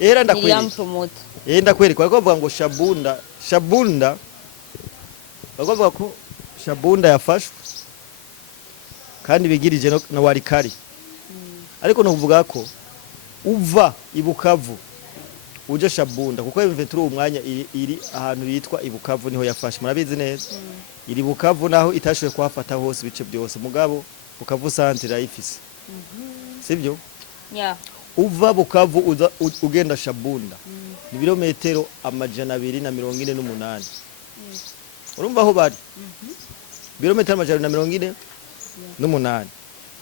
era Miriam ndakwereka promoter. ndakwereka ariko bavuga ngo Shabunda bavuga ko Shabunda yafashwe kandi bigirije na Warikari ariko no kuvuga ko uva ibukavu uje Shabunda kuko M23 umwanya iri ahantu yitwa ibukavu niho yafashe murabizi neza iri bukavu naho itashoye kuhafata hose bice byose mugabo bukavu centre yayifise sibyo uva bukavu ugenda Shabunda ni birometero amajana 248 urumva aho bari birometero amajana 248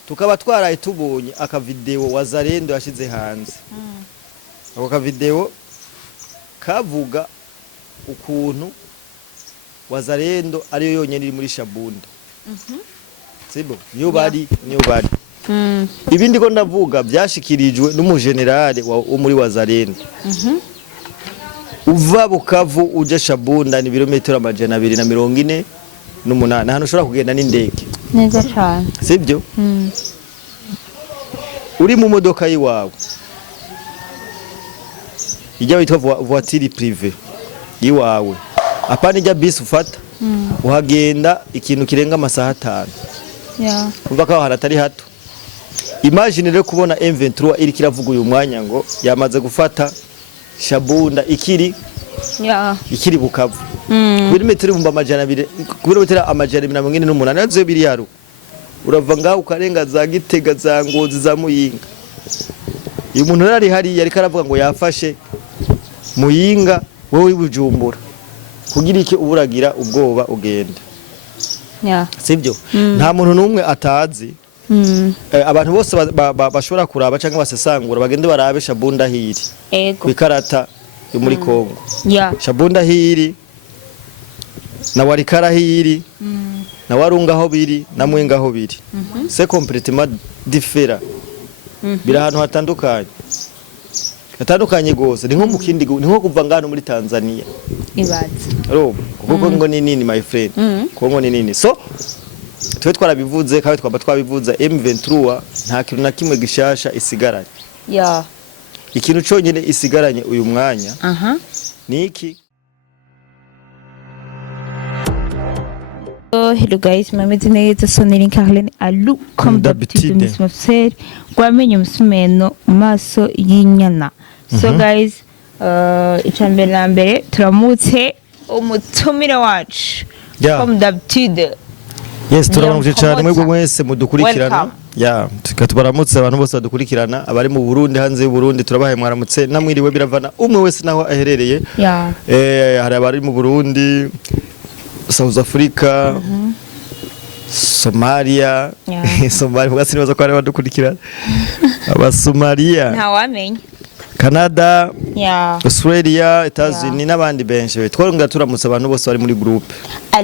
tukaba twaraye tubonye aka video Wazalendo yashize hanze ako ka video kavuga ukuntu Wazalendo ariyo yonyene iri muri Shabunda sibyo niyo bari ibindi ko ndavuga byashikirijwe n'umugenerale wo muri Wazalendo uva bukavu uje Shabunda ni birometero amajana 248 hano ushobora kugenda n'indege neza cyane sibyo uri mu modoka yiwawe ijya witwa voiture privée yiwawe apana ijya bus ufata uhagenda ikintu kirenga amasaha 5 kuva ko haratari hato imagine rero kubona M23 iri kiravuga uyu mwanya ngo yamaze gufata Shabunda ikiri bukavu kilometero ibumba amajana 2 kilometero amajana 248 nazo biri yaro urava ngaho ukarenga za Gitega za Ngozi za Muyinga uyu muntu rari hari yari karavuga ngo yafashe Muyinga wowe Bujumbura kugira iki uburagira ubwoba ugenda sibyo nta muntu numwe atazi abantu bose bashobora kuraba cyangwa basesangura bagende barabe Shabunda hiri kwikarata yo muri Kongo Shabunda hiri na Warikara hiri na Warunga ho biri na Mwenga ho biri c'est complètement différent bira ahantu hatandukanye gose ni nko mu kindi ni nko kuva ngano muri Tanzania ibaze kuko ngo ni nini my friend Kongo ni nini so twe twarabivuze kandi twaba twabivuza M23 nta kintu na kimwe gishasha isigaranye ikintu cyonyine isigaranye uyu mwanya ni iki hello guys mameze neza Soneri Carlene alu comme d'habitude Miss Mafsel gwamenye umusumeno maso y'inyana so guys icambere na mbere turamutse umutumire wacu comme d'habitude yes turamutse cyane mwebwe mwese mudukurikirana tukatubaramutse abantu bose badukurikirana abari mu Burundi hanze y'u Burundi turabahaye mwaramutse namwiriwe biravana umwe wese naho aherereye hari abari mu Burundi South Africa Somalia Somalia mugasi nibaza ko ari badukurikirana Somalia nta wamenye Canada Australia Etats-Unis n'abandi benshi twongera turamutse abantu bose bari muri groupe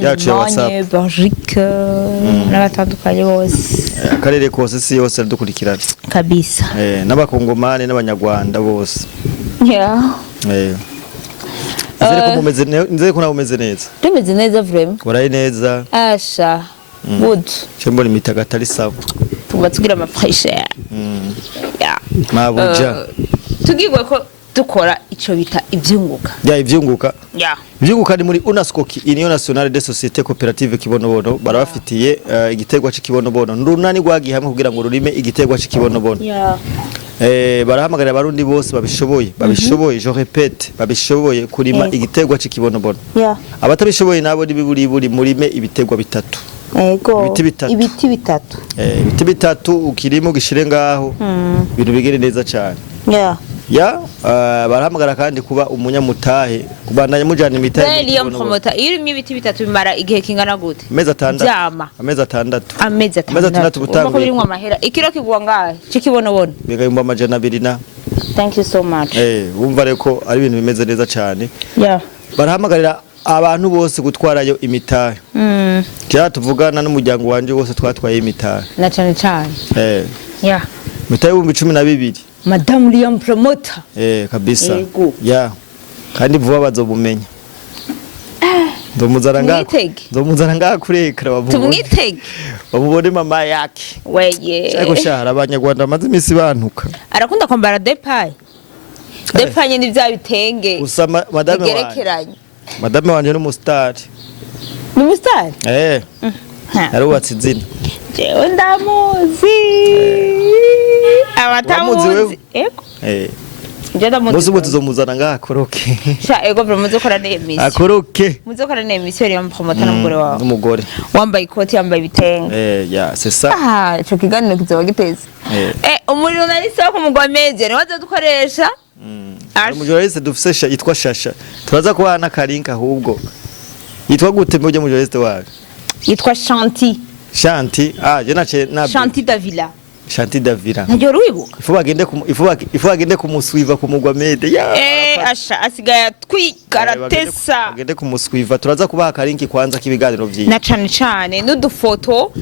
yacu ya WhatsApp Belgique n'abatandukanye bose akarere kose si yose dukurikirana kabisa n'abakongomane n'abanyarwanda bose nzere ko nawe umeze neza tumeze neza vraiment waraye neza asha good cyembona imitaga ari sawa tuba tugira ama fraîcheur mabuja tugirwa ko dukora ico bita ivyunguka ivyunguka ni muri UNASCOC Union Nationale des Sociétés Coopératives Kibonobono barabafitiye igitegwa cy'ikibonobono ndunani gwagiye hamwe kugira ngo rurime igitegwa cy'ikibonobono barahamagarira abarundi bose babishoboye je répète babishoboye kurima igitegwa cy'ikibonobono abatabishoboye nabo buri murime ibitegwa bitatu ibiti bitatu ukirimo gishire ngaho ibintu bigere neza cyane barahamagara kandi kuba umunyamutahe kubandanya mujana imitahe Miriam promoter irimo ibiti bitatu bimara igihe kingana gute amezi atandatu uko birimwe amahera ikiro kigwa ngahe cy'ikibonobono bigayumba amajana 2 na thank you so much wumva reko ari ibintu bimeze neza cyane barahamagarira abantu bose gutwarayo imitahe tuvugana n'umuryango wanje wose twatwaye imitahe na cyane mitahe 12 Madame Miriam promoter kabisa kandi vuba bazobumenya ndomuzana ngaha kurekera babubone mama yake weye cyako shara abanyarwanda amaze imisi bantuka arakunda kwambara depaye depanye n'ivya bitenge gusa madame wanje gerekeranye madame wanje n'umustar ni mustari yarubatse izina jewe ndamuzi abatamuzi ego muzi ngo tuzomuzana ngaha akoroke sha ego bro muzokora n'emission akoroke muzokora n'emission yo promoter n'umugore wawe n'umugore wambaye ikoti yambaye ibitenge ya c'est ça ico kiganiro kizoba giteze umuriro nahise wo kumugwameje ni wazo dukoresha umujoriste dufise yitwa Shasha turaza kuba n'akarinka ahubwo yitwa gute muje mujoriste wawe yitwa Shanti je nace na Shanti Davila Shanti Davila najyo ruibuka ifu bagende kumuswiva kumugwa mede asha asigaye twikaratesa agende kumuswiva turaza kubaha akarinki kwanza k'ibiganiro vyiza na cane n'udufoto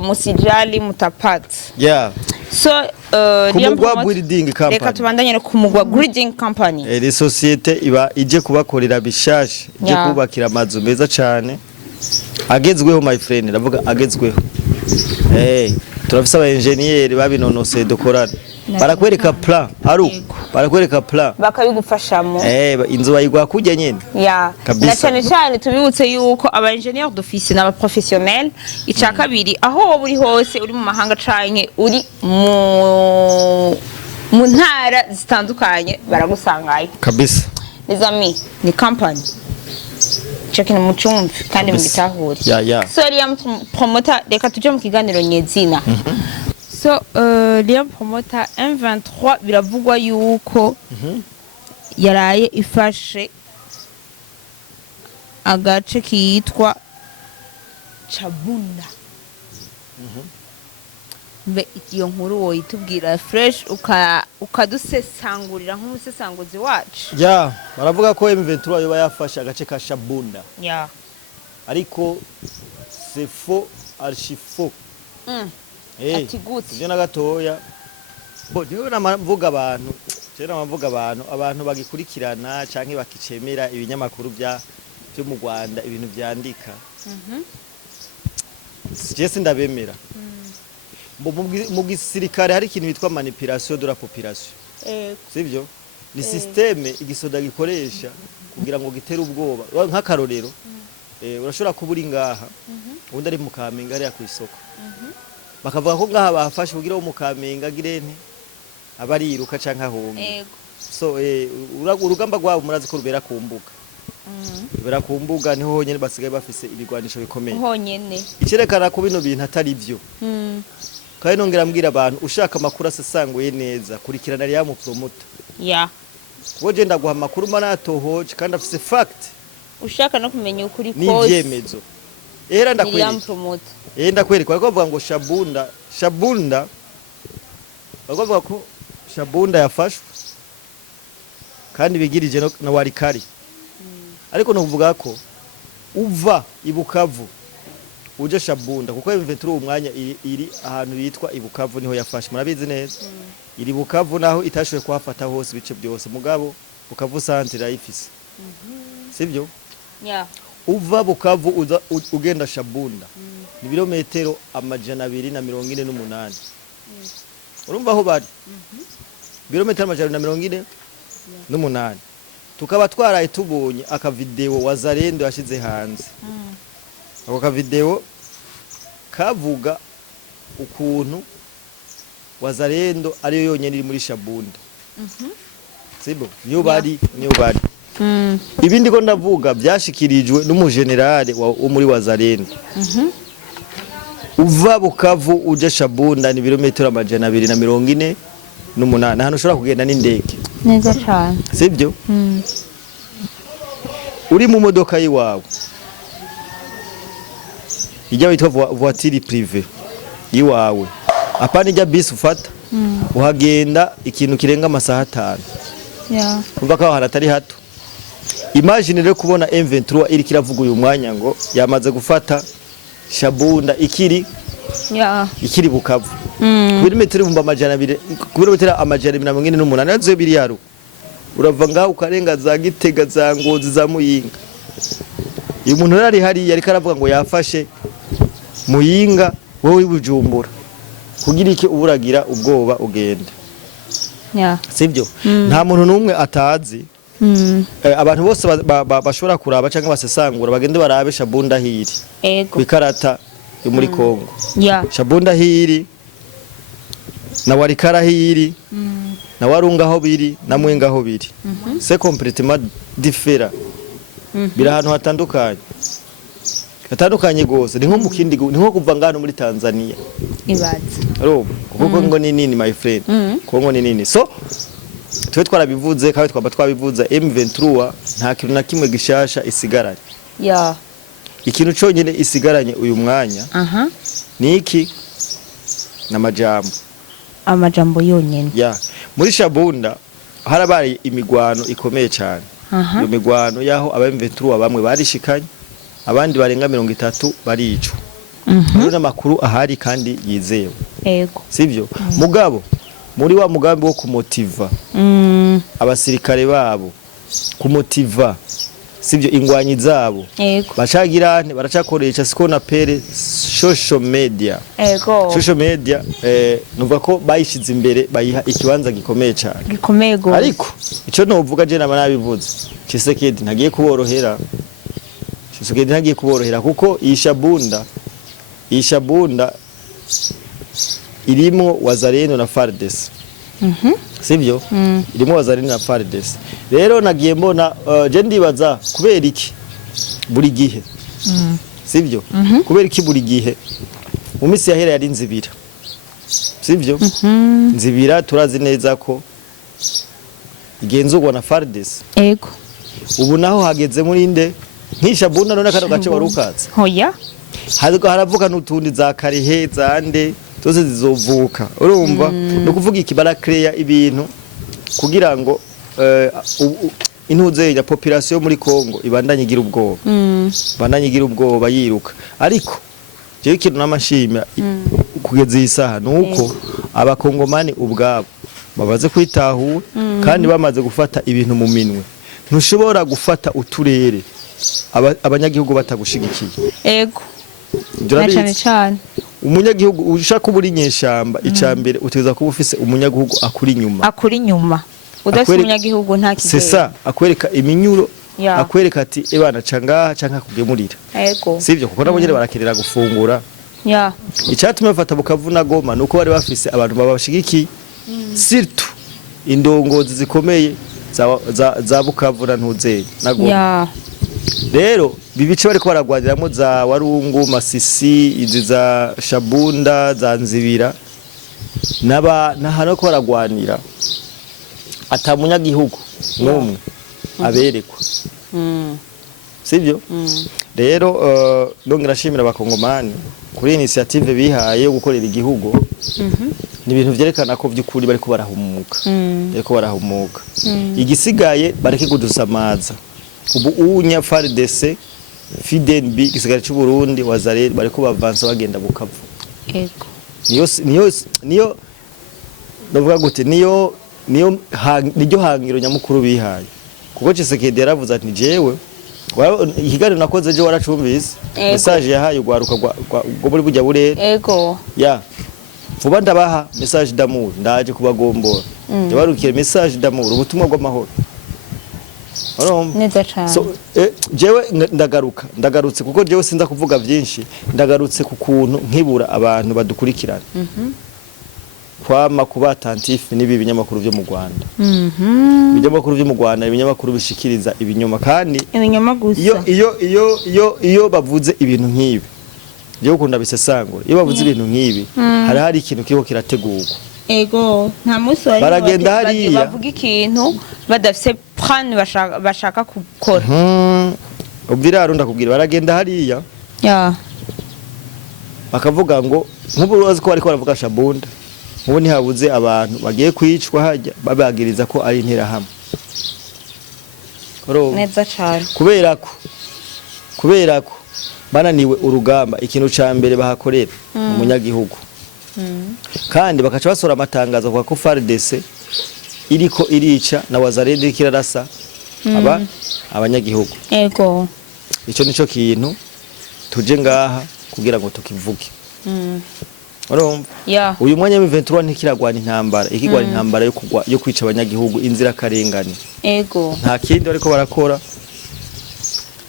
musijali mutapati so kumugwa building company reka tubandanye no kumugwa building company iri societe iba ije kubakorera bishashe ije kubakira amazu meza cane agezweho my friend ndavuga agezweho turafise aba engineer babinonoseye dukorana barakwereka plan barakwereka plan bakabigufashamo inzu bayigwa kujya nyene na cyane tubibutse yuko aba engineer d'office n'aba professionnel ica kabiri aho buri hose uri mu mahanga canke uri mu ntara zitandukanye baragusangaye kabisa les amis ni company chekini mucumvi kandi mugitahure so Liam promoter reka tuje mu kiganiro nyezina so Liam promoter M23 biravugwa yuko yaraye ifashe agace kitwa Chabunda mbe iyo nkuru woyitubwira fresh ukadusesangurira nk'umusesanguzi wacu baravuga ko M23 yoba yafashe agace ka Chabunda ariko c'est faux archi faux je na gatoya niwe namavuga abantu bagikurikirana canke bakicemera ibinyamakuru byo mu Rwanda ibintu vyandika je ndabemera mu gisirikare hari ikintu bitwa manipulation de la population sivyo ni systeme igisoda gikoresha kugira ngo gitere ubwoba nk'akarorero urashobora kubura ngaha ubundi ari mu Kamenge ari ku isoko bakavuga ko ngaha bafashe kugira mu Kamenge girente abariruka canke ahonga so urugamba rwabo murazi ko rubera kumbuga bera kumbuga niho honyene basigaye bafise ibigwanisho bikomeye honyene icerekana ko bino bintu atari byo kandi nongera mbwira abantu ushaka makuru asesanguye neza kurikirana Liam promoter woje ndaguha makuru manatohoje kandi afise fact ushaka no kumenya ukuri kose n'ivyemezo ndakwereka Liam promoter ndakwereka ko bavuga ngo Chabunda bavuga ko Chabunda yafashwe kandi bigirije na Warikari ariko no kuvuga ko uva ibukavu uje Chabunda kuko M23 umwanya iri ahantu yitwa ibukavu niho yafashe murabizi neza iri bukavu naho itashoye kuhafata hose bice byose mugabo bukavu centre yayifise sivyo uva bukavu ugenda Chabunda ni birometero amajana 248 urumva aho bari birometero amajana 248 tukaba twaraye tubonye aka video Wazalendo yashize hanze ako ka video kavuga ukuntu Wazalendo ariyo yonyene iri muri Chabunda sibo niyo bari ibindi ko ndavuga byashikirijwe n'umugenerale wo muri Wazalendo uva bukavu uje Chabunda ni birometero amajana 248 hano ushobora kugenda n'indege neza cyane sibyo uri mu modoka yiwawe ijya witwa voiture privée yiwawe apana ijya bus ufata uhagenda ikintu kirenga amasaha 5 umva ko haratari hato imagine rero kubona M23 iri kiravuga uyu mwanya ngo yamaze gufata Chabunda ikiri bukavu kilometero 200 kilometero amajana 248 nazo biri yaro urava ngaho ukarenga za Gitega za Ngozi za Muyinga uyu muntu rari hari yari karavuga ngo yafashe Muyinga wowe Bujumbura kugira iki uburagira ubwoba ugenda Yeah. sibyo nta muntu numwe atazi abantu bose bashobora kuraba cyangwa basesangura bagende barabe Shabunda hiri Ego. kwikarata yo muri Kongo Yeah. Shabunda hiri na Warikara hiri na Warunga ho biri na Mwenga ho biri c'est complètement différent bira ahantu hatandukanye gose ni nko mu kindi ni nko kuva ngano muri Tanzania Ibaze. robo kuko ngo ni nini my friend Kongo ni nini so twe twarabivuze kandi twaba twabivuza M23 nta kintu na kimwe gishasha isigaranye Yeah. ikintu cyonyine isigaranye uyu mwanya ni iki amajambo yonyene ya muri Shabunda harabaye imigwano ikomeye cyane iyo migwano yaho aba M23 bamwe barishikanye abandi barenga 30 baricwa rero namakuru ahari kandi yizewe Ego. sivyo mugabo muri wa mugambi wo kumotiva abasirikare babo kumotiva sivyo ingwanyi zabo Ego. bacagirane baracakoresha siko na pere social media Ego. social media nuvuga ko bayishize imbere bayiha ikibanza gikomeye cyane gikomeye go ariko ico novuga je nabivuze Tshisekedi ntagiye kuborohera kuko iyi Shabunda irimo Wazalendo na FARDC sivyo irimo Wazalendo na FARDC rero nagiye mbona je ndibaza kubera iki buri gihe sivyo kubera iki buri gihe mu misi yahera yari nzibira sivyo nzibira turazi neza ko igenzurwa na FARDC Ego. ubu naho hageze muri nde nk'Ishabunda none kano gace warukatse Hoya. haravuga n'utundi za Karihe zande zose zizovuka urumva no kuvuga iki barakreya ibintu kugira ngo intuze ya population muri Kongo ibandanye igira ubwoba yiruka ariko je ikintu namashimya kugeza isaha nuko abakongomani ubwabo babaze kwitahura kandi bamaze gufata ibintu mu minwe ntushobora gufata uturere abanyagihugu batagushigikiye Ego. Cyane umunyagihugu ushaka uburi nyeshamba icambere uteza kuba ufise umunyagihugu akuri inyuma udafite umunyagihugu nta kizere sesa akwereka iminyuro akwereka ati ebana canka kugemurira Ego. sivyo kuko nabo nyene barakerera gufungura icyatumye bafata Bukavuna Goma nuko bari bafise abantu babashigikiye surtout indongozi zikomeye za Bukavuna ntuzeye na Goma rero bibice bariko baragwaniramo za Warungu Masisi izi za Shabunda za Nzibira nahano ko baragwanira atamunyagihugu numwe aberekwa sivyo rero ndongera shimira abakongomani kuri initiative bihaye yo gukorera igihugu ni ibintu vyerekana ko byukuri bariko barahumuka igisigaye bareke kudusamaza ubu unya FARDC FIDNB gisigara cy'u Burundi Wazalendo bariko bavansa bagenda Bukavu Ego. niyo ndavuga gute niyo hangiro nyamukuru bihaye kuko Tshisekedi yaravuze ati jewe ikiganiro nakoze je waracumbise message yahaye ugwaruka gwo muri bujya burere Ego. vuba ndabaha message d'amour ndaje kubagombora yabarukire message d'amour ubutumwa bw'amahoro neza cyane so jewe ndagarutse kuko jewe sinza kuvuga byinshi ndagarutse ku kuntu nkibura abantu badukurikirana kwama kuba attentif nibi binyamakuru byo mu Rwanda ibinyamakuru byo mu Rwanda ibinyamakuru bishikiriza ibinyoma kandi ibinyoma gusa iyo bavuze ibintu nk'ibi je ukunda bisesangura iyo bavuze ibintu nk'ibi hari ikintu kiko kirategurwa Ego nta munsi wari baragenda hariya bavuga ikintu badafise plan bashaka gukora ubwira ndakubwira baragenda hariya bakavuga ngo nk'uburozi ko bariko baravuga Shabunda ubu ntihabuze abantu bagiye kwicwa hajya babagiriza ko ari interahamwe neza cyane kubera ko bananiwe urugamba ikintu ca mbere bahakorera umunyagihugu kandi bakaca basora amatangazo kwa ko FARDC iriko irica na Wazalendo irikirarasa abanyagihugu Ego. Ico nico kintu tuje ngaha kugira ngo tukivuge urumva Yeah. uyu mwanya M23 ntikiragwana intambara ikigwana intambara yo kwica abanyagihugu inzira karengane Ego. nta kindi bariko barakora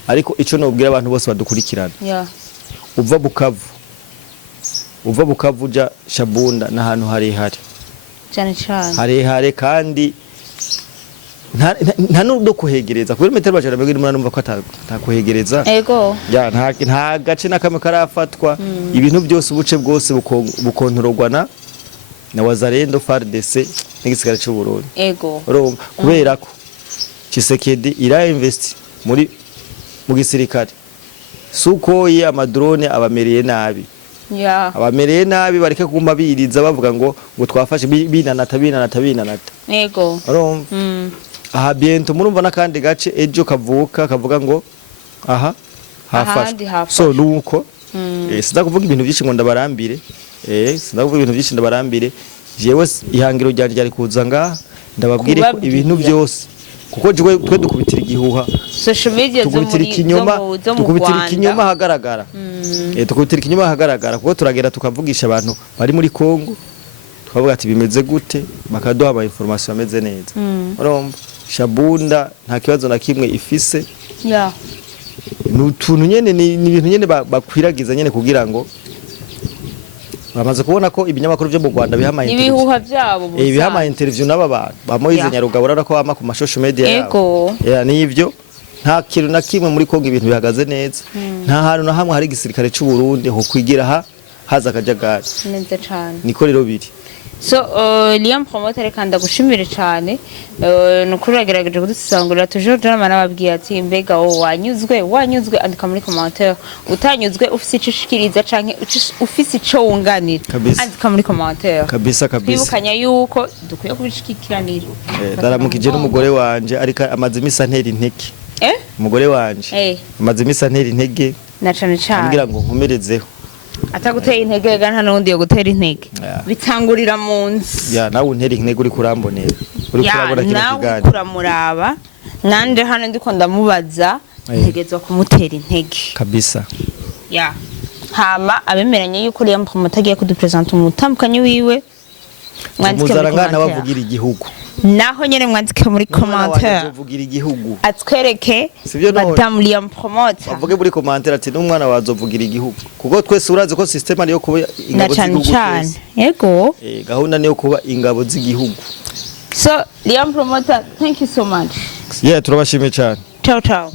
ariko ico nobwira abantu bose badukurikirana Yeah. uva Bukavu uja Shabunda n'ahantu harehare Cyane cyane. harehare kandi nta n'udo kuhegereza kubera metero bajara mbere numva ko atakuhegereza Ego. ya nta gace nakamwe karafatwa ibintu byose ubuce bwose bukontorogwa na Wazalendo FARDC n'igisigara cy'u Burundi Ego. urumva kubera ko Tshisekedi ira-invest mu gisirikare sukoye amadrone abamereye nabi Yeah. abamereye nabi bareke kuguma biriza bavuga ngo twafashe binanata Ego. urumva aha biento murumva nakandi gace ejo kavuga ngo aha hafashwe so nuko sida kuvuga ibintu byinshi ngo ndabarambire jewe ihangiro ryanje ryari kuza ngaha ndababwire ko ibintu byose kuko twe dukubitira igihuha social media tukubitira ikinyoma hagaragara tukubitira ikinyoma hagaragara kuko turagera tukavugisha abantu bari muri Kongo twavuga ati bimeze gute bakaduha ama information ameze neza urumva Shabunda nta kibazo na kimwe ifise yeah n'utuntu nyene ni ibintu nyene bakwiragiza nyene kugira ngo bamaze kubona ko ibinyamakuru byo mu Rwanda bihama ibihuha byabo bihama interview n'aba bantu bamoyize Nyarugabo ko bama ku social media yabo nivyo nta kintu na kimwe muri Kongo ibintu bihagaze neza nta hantu na hamwe hari igisirikare cy'u Burundi ho kwigira haza akajagari neza cyane niko rero biri so Liam Promoter reka ndagushimire cyane nukuri uragerageje kudusangurira toujours drama nababwiye ati mbega wanyuzwe andika muri commentaire utanyuzwe ufise icishikiriza canke ufise ico wunganira andika muri commentaire kabisa twibukanya yuko dukwiye kubishikikiranira daramukije n'umugore wanje ariko amaze imisa ntera intege umugore wanje amaze imisa ntera intege na cane cyane ambwira ngo nkomerezeho ataguteye intege gana nundi yo gutera intege bitangurira munsi nawe untera intege uri kurambonera uri kurabona kino kigani kuramuraba nande hano ndiko ndamubaza ntegezwa kumutera intege kabisa hama abemeranye yuko Liam Promoter agiye kudupresenta umutambukanyi wiwe mwandike muri commentaire bavugira igihugu naho nyene mwandike muri commentaire bavugira igihugu atwereke Madame Liam Promoter bavuge muri commentaire ati n'umwana wazovugira igihugu kuko twese urazi ko system ari yo kuba ingabo z'igihugu yego gahunda niyo kuba ingabo z'igihugu so Liam Promoter thank you so much turabashimiye cyane ciao